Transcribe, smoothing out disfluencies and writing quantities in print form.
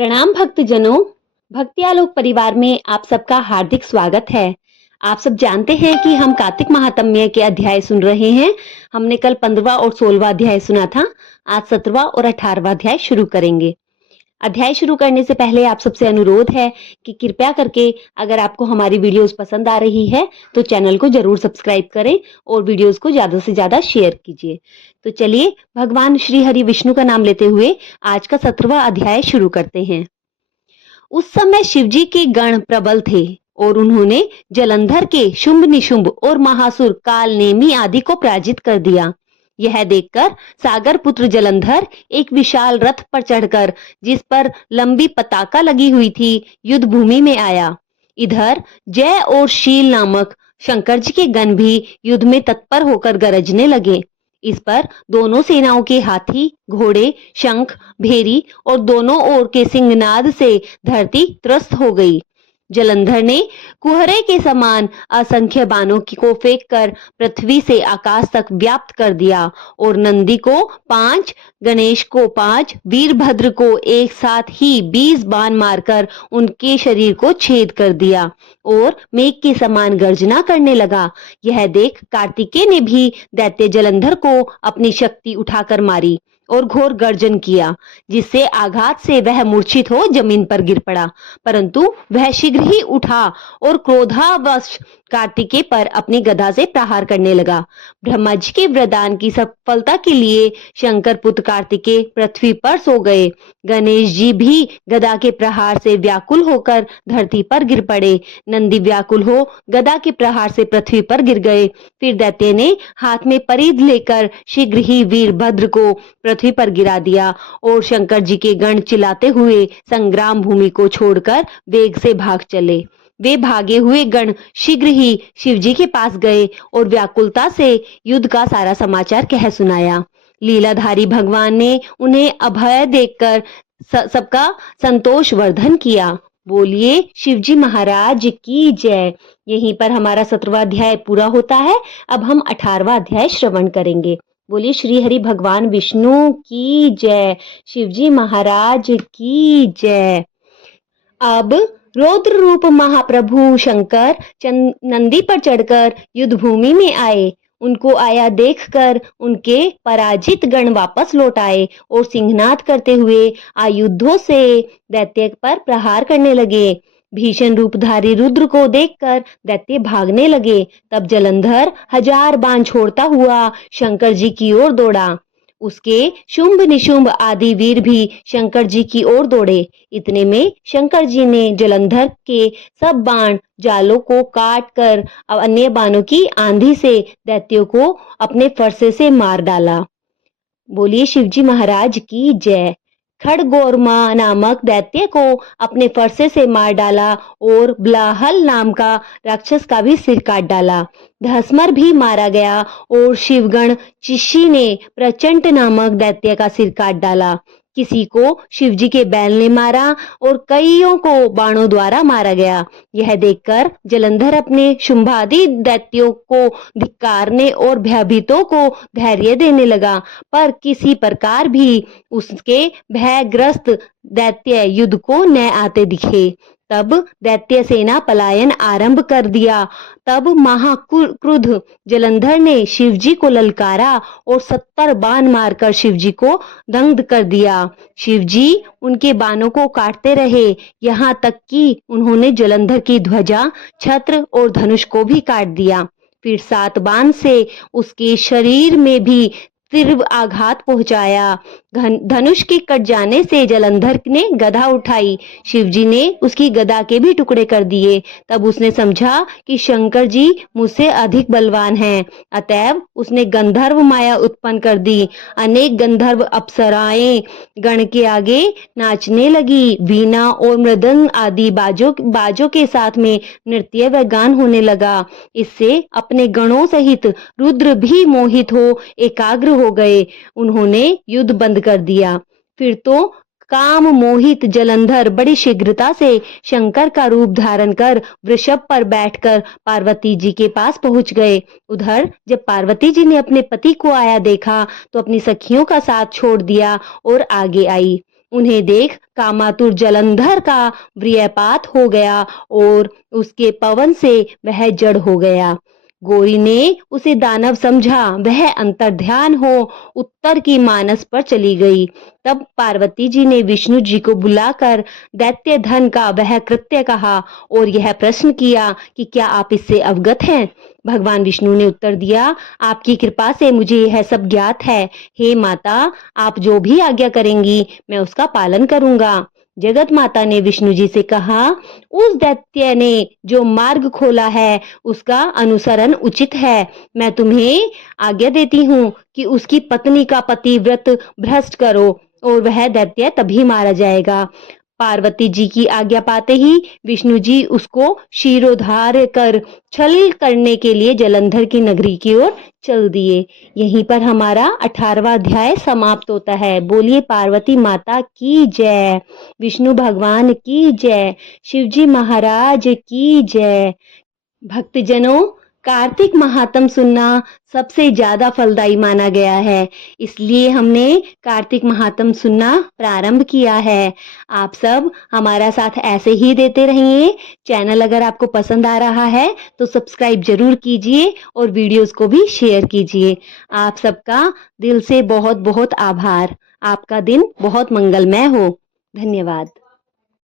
प्रणाम भक्तजनों। भक्ति आलोक परिवार में आप सबका हार्दिक स्वागत है। आप सब जानते हैं कि हम कार्तिक महात्म्य के अध्याय सुन रहे हैं। हमने कल 15वां और 16वां अध्याय सुना था। आज 17वां और 18वां अध्याय शुरू करेंगे। अध्याय शुरू करने से पहले आप सबसे अनुरोध है कि कृपया करके अगर आपको हमारी वीडियोस पसंद आ रही है तो चैनल को जरूर सब्सक्राइब करें और वीडियोस को ज्यादा से ज्यादा शेयर कीजिए। तो चलिए भगवान श्री हरि विष्णु का नाम लेते हुए आज का 17वां अध्याय शुरू करते हैं। उस समय शिवजी के गण प्रबल थे और उन्होंने जलंधर के शुंभ निशुंभ और महासुर काल नेमी आदि को पराजित कर दिया। यह देखकर सागर पुत्र जलंधर एक विशाल रथ पर चढ़कर, जिस पर लंबी पताका लगी हुई थी, युद्ध भूमि में आया। इधर जय और शील नामक शंकर जी के गण भी युद्ध में तत्पर होकर गरजने लगे। इस पर दोनों सेनाओं के हाथी, घोड़े, शंख, भेरी और दोनों ओर के सिंहनाद से धरती त्रस्त हो गई। जलंधर ने कुहरे के समान असंख्य बाणों को फेंककर पृथ्वी से आकाश तक व्याप्त कर दिया और नंदी को 5, गणेश को 5, वीरभद्र को एक साथ ही 20 बाण मारकर उनके शरीर को छेद कर दिया और मेघ के समान गर्जना करने लगा। यह देख कार्तिकेय ने भी दैत्य जलंधर को अपनी शक्ति उठाकर मारी और घोर गर्जन किया, जिससे आघात से वह मूर्छित हो जमीन पर गिर पड़ा। परंतु वह शीघ्र ही उठा और क्रोधावश कार्तिकेय पर अपनी गदा से प्रहार करने लगा। ब्रह्मा जी के वरदान की सफलता के लिए शंकर पुत्र कार्तिकेय पृथ्वी पर सो गए। गणेश जी भी गदा के प्रहार से व्याकुल होकर धरती पर गिर पड़े। नंदी व्याकुल हो गदा के प्रहार से पृथ्वी पर गिर गए। फिर दैत्य ने हाथ में परिध लेकर शीघ्र ही वीरभद्र को पृथ्वी पर गिरा दिया और शंकर जी के गण चिल्लाते हुए संग्राम भूमि को छोड़कर वेग से भाग चले। वे भागे हुए गण शीघ्र ही शिवजी के पास गए और व्याकुलता से युद्ध का सारा समाचार कह सुनाया। लीलाधारी भगवान ने उन्हें अभय देकर सबका संतोष वर्धन किया। बोलिए शिवजी महाराज की जय। यहीं पर हमारा 17वां अध्याय पूरा होता है। अब हम 18वां अध्याय श्रवण करेंगे। बोलिए श्री हरि भगवान विष्णु की जय, शिवजी महाराज की जय। अब रौद्र रूप महाप्रभु शंकर नंदी पर चढ़कर युद्ध भूमि में आए। उनको आया देखकर उनके पराजित गण वापस लौट आए और सिंहनाद करते हुए आयुधों से दैत्य पर प्रहार करने लगे। भीषण रूपधारी रुद्र को देखकर दैत्य भागने लगे। तब जलंधर 1000 बाण छोड़ता हुआ शंकर जी की ओर दौड़ा। उसके शुंभ निशुंभ आदि वीर भी शंकर जी की ओर दौड़े। इतने में शंकर जी ने जलंधर के सब बाण जालों को काट कर अन्य बाणों की आंधी से दैत्यों को अपने फरसे से मार डाला। बोलिए शिवजी महाराज की जय। खड़गोरमा नामक दैत्य को अपने फरसे से मार डाला और ब्लाहल नाम का राक्षस का भी सिर काट डाला। धसमर भी मारा गया और शिवगण चिशी ने प्रचंड नामक दैत्य का सिर काट डाला। किसी को शिवजी के बैल ने मारा और कईयों को बाणों द्वारा मारा गया। यह देखकर जलंधर अपने शुंभादि दैत्यों को धिक्कारने और भयभीतों को धैर्य देने लगा, पर किसी प्रकार भी उसके भयग्रस्त दैत्य युद्ध को न आते दिखे। तब दैत्य सेना पलायन आरंभ कर दिया। तब महाक्रुद्ध जलंधर ने शिवजी को ललकारा और 70 बाण मारकर शिवजी को दग्ध कर दिया। शिवजी उनके बाणों को काटते रहे, यहाँ तक कि उन्होंने जलंधर की ध्वजा, छत्र और धनुष को भी काट दिया। फिर 7 बाण से उसके शरीर में भी तीव्र आघात पहुंचाया। धनुष के कट जाने से जलंधर ने गदा उठाई। शिवजी ने उसकी गदा के भी टुकड़े कर दिए। तब उसने समझा कि शंकर जी मुझसे अधिक बलवान हैं। अतएव उसने गंधर्व माया उत्पन्न कर दी। अनेक गंधर्व अप्सराएं गण के आगे नाचने लगी। वीणा और मृदंग आदि बाजों के साथ में नृत्य व गान होने लगा। इससे अपने गणों सहित रुद्र भी मोहित हो एकाग्र हो गए। उन्होंने युद्ध बंद कर दिया। फिर तो काम मोहित जलंधर बड़ी शीघ्रता से शंकर का रूप धारण कर वृषभ पर बैठकर पार्वती जी के पास पहुंच गए। उधर जब पार्वती जी ने अपने पति को आया देखा तो अपनी सखियों का साथ छोड़ दिया और आगे आई। उन्हें देख कामातुर जलंधर का वज्रपात हो गया और उसके पवन से वह जड़ हो गया। गौरी ने उसे दानव समझा, वह अंतर्ध्यान हो उत्तर की मानस पर चली गई। तब पार्वती जी ने विष्णु जी को बुलाकर दैत्य धन का वह कृत्य कहा और यह प्रश्न किया कि क्या आप इससे अवगत हैं? भगवान विष्णु ने उत्तर दिया, आपकी कृपा से मुझे यह सब ज्ञात है। हे माता, आप जो भी आज्ञा करेंगी मैं उसका पालन करूंगा। जगत माता ने विष्णु जी से कहा, उस दैत्य ने जो मार्ग खोला है उसका अनुसरण उचित है। मैं तुम्हें आज्ञा देती हूँ कि उसकी पत्नी का पतिव्रत भ्रष्ट करो और वह दैत्य तभी मारा जाएगा। पार्वती जी की आज्ञा पाते ही विष्णु जी उसको शिरोधार्य कर छल करने के लिए जलंधर की नगरी की ओर चल दिए। यहीं पर हमारा 18वां अध्याय समाप्त होता है। बोलिए पार्वती माता की जय, विष्णु भगवान की जय, शिवजी महाराज की जय। भक्तजनों, कार्तिक महात्म सुनना सबसे ज्यादा फलदायी माना गया है, इसलिए हमने कार्तिक महात्म सुनना प्रारंभ किया है। आप सब हमारा साथ ऐसे ही देते रहिए। चैनल अगर आपको पसंद आ रहा है तो सब्सक्राइब जरूर कीजिए और वीडियोस को भी शेयर कीजिए। आप सबका दिल से बहुत बहुत आभार। आपका दिन बहुत मंगलमय हो। धन्यवाद।